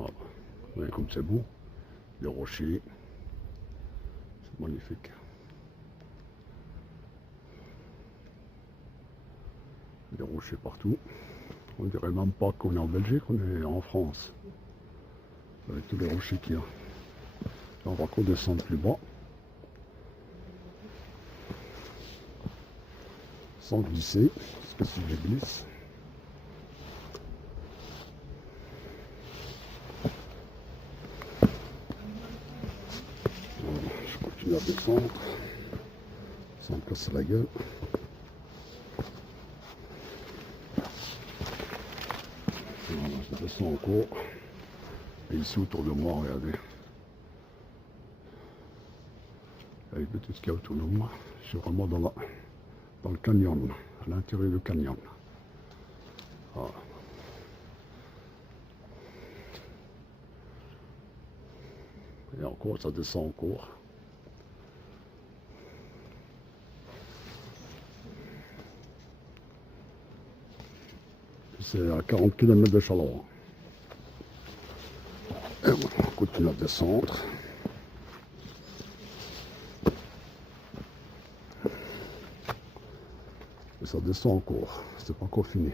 Voilà. Vous voyez comme c'est beau, les rochers, c'est magnifique. Des rochers partout. On dirait même pas qu'on est en Belgique, on est en France. Avec tous les rochers qu'il y a. On va encore descendre plus bas. Sans glisser, parce que si je glisse. Voilà, je continue à descendre. Sans me casser la gueule. Voilà, je descends encore. Et ici autour de moi, regardez. Avec tout ce qu'il y a autour de moi, je suis vraiment dans le canyon, à l'intérieur du canyon. Voilà. Et encore, ça descend encore. C'est à 40 km de Charleroi. Et voilà, on continue à descendre. Et ça descend encore, c'est pas encore fini.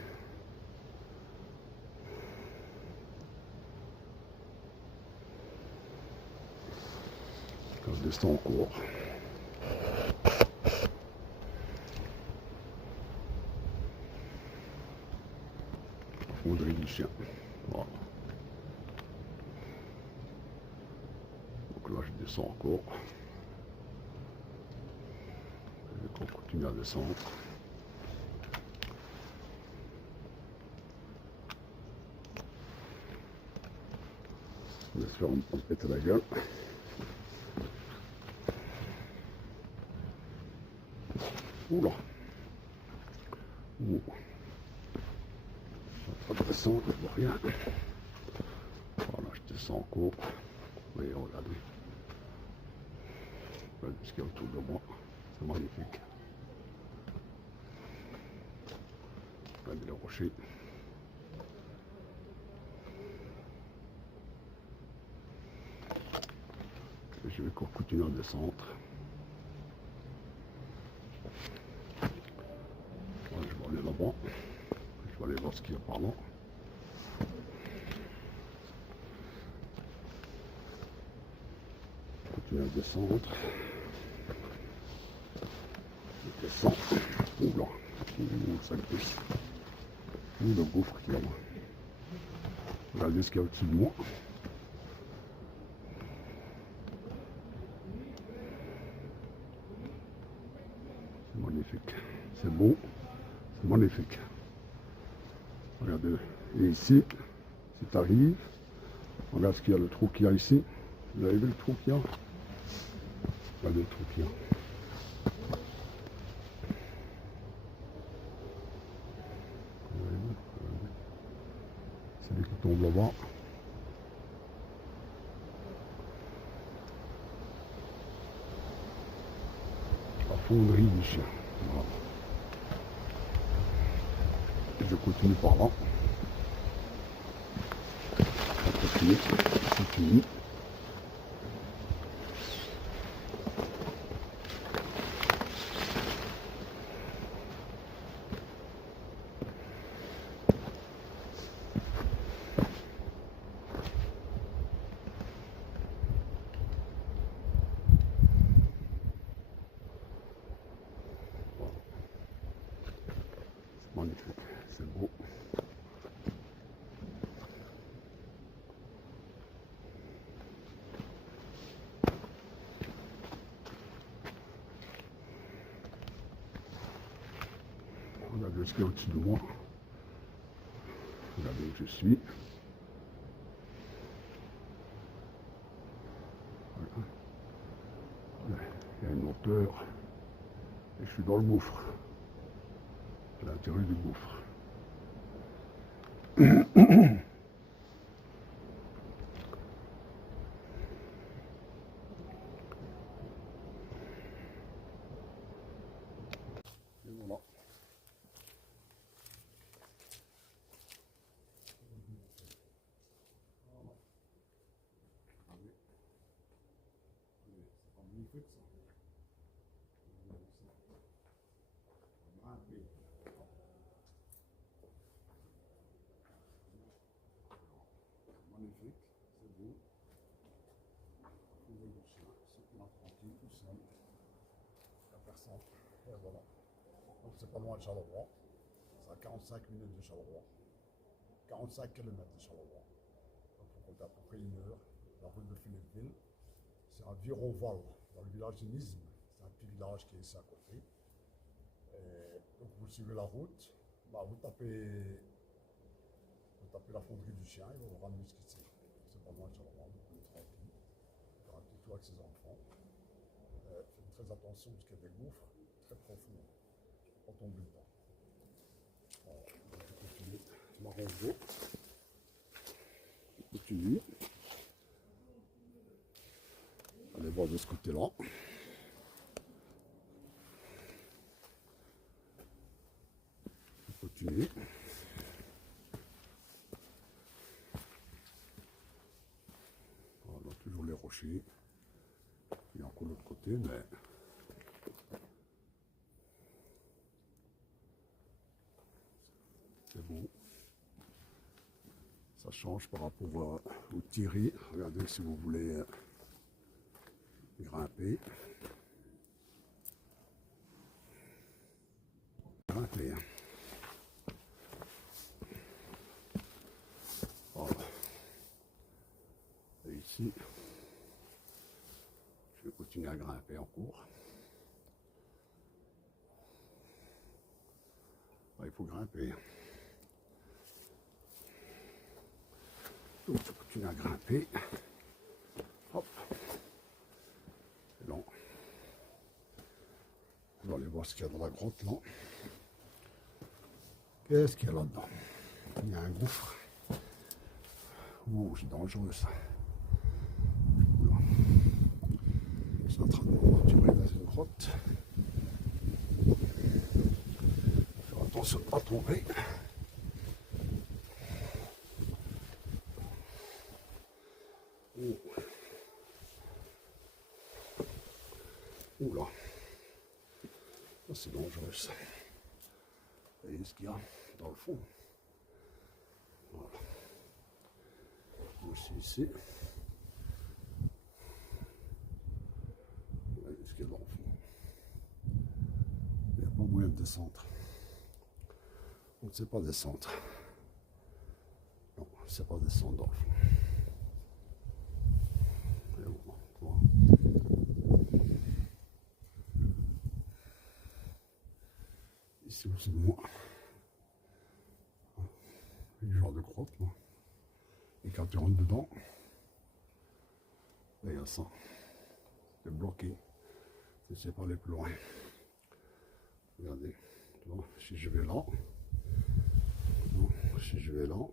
Ça descend encore. La fonderie du chien. Voilà. Donc là je descends encore. Et on continue à descendre. J'espère ne pas se péter la gueule. Oula. Ouh. Je vais descendre, je vois rien. Voilà, je descends encore. Vous voyez, regardez. Regardez ce qu'il y a autour de moi. C'est magnifique. Regardez les rochers. Et je vais encore continuer à descendre. Voilà, je vais aller là-bas. Je vais aller voir ce qu'il y a par là. Continuer à descendre. Je descends. Oula. Ouh, ça glisse. Ouh, le gouffre qu'il y a là. Regardez ce qu'il y a au-dessus de moi. C'est magnifique. C'est beau. C'est magnifique. Regardez. Et ici, si tu arrives, regarde ce qu'il y a, le trou qu'il y a ici. Vous avez vu le trou qu'il y a? Regardez le trou qu'il y a. C'est lui qui tombe là-bas. La fonderie du chien. Voilà. Et je continue par là. Je continue. Magnifique, c'est beau. Regardez ce qu'il y a au-dessus de moi. Regardez où je suis. Voilà. Il y a une hauteur. Et je suis dans le gouffre. À l'intérieur du gouffre. Et voilà. magnifique ça. Grimper. Magnifique, c'est beau. Trouver le chien, c'est là tranquille, tout seul. Il n'y a personne. Et voilà. Donc c'est pas loin de Charleroi. C'est à 45 minutes de Charleroi. 45 km de Charleroi. Donc il faut compter à peu près 1 heure. La route de Philippeville. C'est un Viroval, dans le village de Nisme. C'est un petit village qui est ici à côté. Et donc vous suivez la route, bah, vous tapez la fonderie du chien, il va vous ramener jusqu'ici. C'est pas loin de Charleroi, donc on est tranquille. Faire un petit tour avec ses enfants. Faites très attention parce qu'il y a des gouffres très profonds. Pas tomber dedans. Voilà, on va continuer. Marron d'eau. On continue. Allez voir de ce côté-là. On continue. Voilà, toujours les rochers. Il y a encore l'autre côté, mais c'est bon. Ça change par rapport au Thierry. Regardez si vous voulez grimper. Grimper. Voilà. Et ici, je vais continuer à grimper en cours. Il faut grimper. Donc, je continue à grimper. Hop. C'est long. On va aller voir ce qu'il y a dans la grotte là. Qu'est-ce qu'il y a là-dedans? Il y a un gouffre. Ouh, c'est dangereux ça. Oula. Je suis en train de m'aventurer dans une grotte. Faire attention de ne pas tomber. Oula. C'est dangereux ça. Vous voyez ce qu'il y a dans le fond. Voilà. Moi je suis ici. Vous voyez ce qu'il y a dans le fond. Il n'y a pas moyen de descendre. On ne sait pas descendre. Non, on ne sait pas descendre dans le fond. Et voilà, toi. Ici aussi de moi. Le genre de grotte, moi. Et quand tu rentres dedans, là, il y a ça. C'est bloqué. Je ne sais pas aller plus loin. Regardez. Bon, si je vais là, non, si je vais là,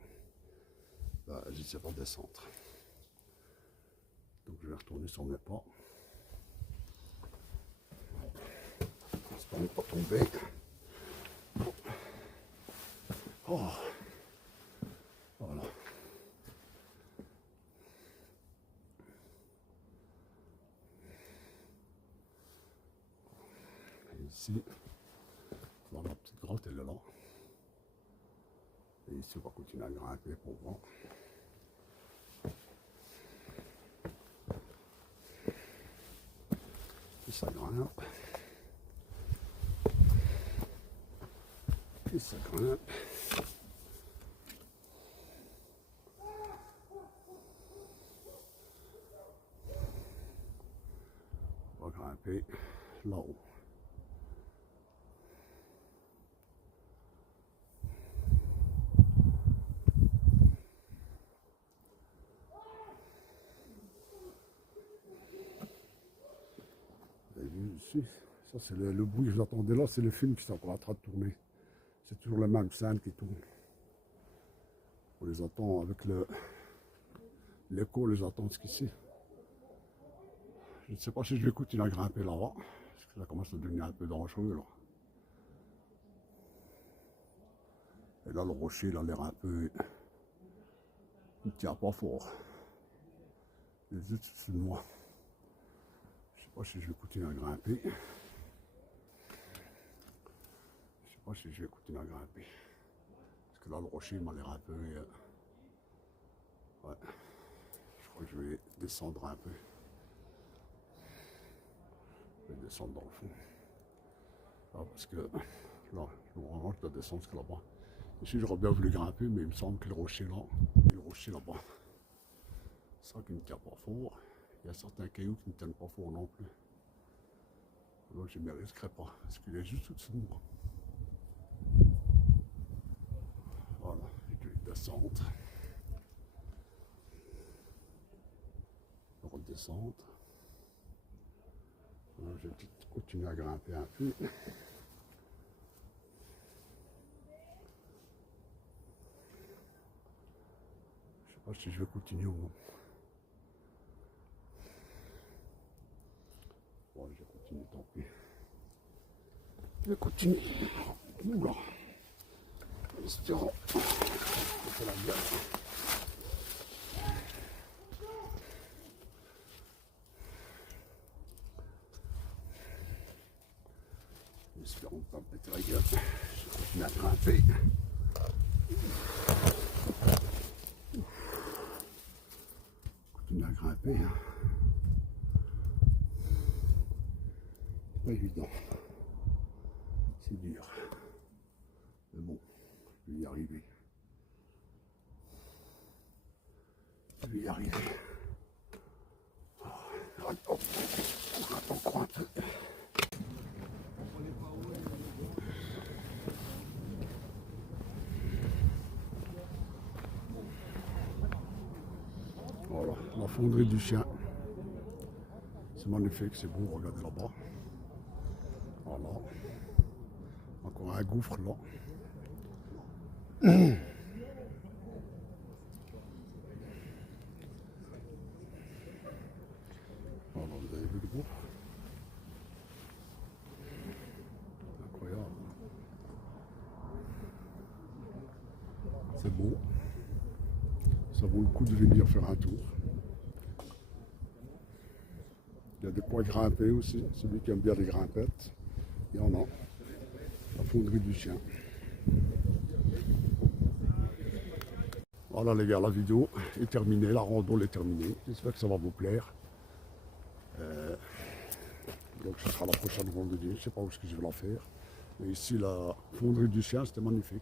bah, je ne sais pas descendre. Donc je vais retourner sur mes pas. J'espère ne pas tomber. Oh. Voilà. Et ici, dans la petite grotte, elle est là. Et ici, on va continuer à grimper pour voir. Et ça grimpe. Et ça grimpe. On va grimper là-haut. Vous avez vu ici, ça c'est le bruit que vous entendez là, c'est le film qui est encore en train de tourner. C'est toujours la même scène qui tourne. On les entend avec l'écho, on les entend jusqu'ici. Je ne sais pas si je vais continuer à grimper là-bas, parce que ça commence à devenir un peu dangereux là. Et là, le rocher, il a l'air un peu... Il ne tient pas fort. Il est juste au-dessus de moi. Je ne sais pas si je vais continuer à grimper. Je sais pas si je vais continuer à grimper. Parce que là, le rocher m'a l'air un peu... ouais. Je crois que je vais descendre un peu. Je vais descendre dans le fond. Là, parce que là, normalement, je dois descendre jusqu'à là-bas. Ici, j'aurais bien voulu grimper, mais il me semble que le rocher là, et le rocher là-bas, ça qui ne tient pas fort. Il y a certains cailloux qui ne tiennent pas fort non plus. Donc je ne me risquerai pas, parce qu'il est juste au-dessus de moi. Voilà, et une descente. Redescente. Alors, je vais continuer à grimper un peu. Je sais pas si je vais continuer ou non. Bon, je vais continuer, tant pis. Je vais continuer. Oula. Espérons. Je fais la gueule. Espérons pas me péter la gueule. Je vais continuer à grimper. Continuer à grimper. Hein. Pas évident. C'est dur. Mais bon, je vais y arriver. Je vais y arriver. Attends, encore un peu. Voilà, la fonderie du chien. C'est magnifique, c'est beau, regardez là-bas. Voilà. Encore un gouffre là. Voilà, vous avez vu le gouffre. Incroyable. C'est beau. Ça vaut le coup de venir faire un tour. Il y a de quoi grimper aussi. Celui qui aime bien les grimpettes, il y en a. La fonderie du chien. Voilà les gars, la vidéo est terminée, la rando est terminée. J'espère que ça va vous plaire. Donc ce sera la prochaine randonnée. Je ne sais pas où est-ce que je vais la faire. Mais ici, la fonderie du chien, c'était magnifique.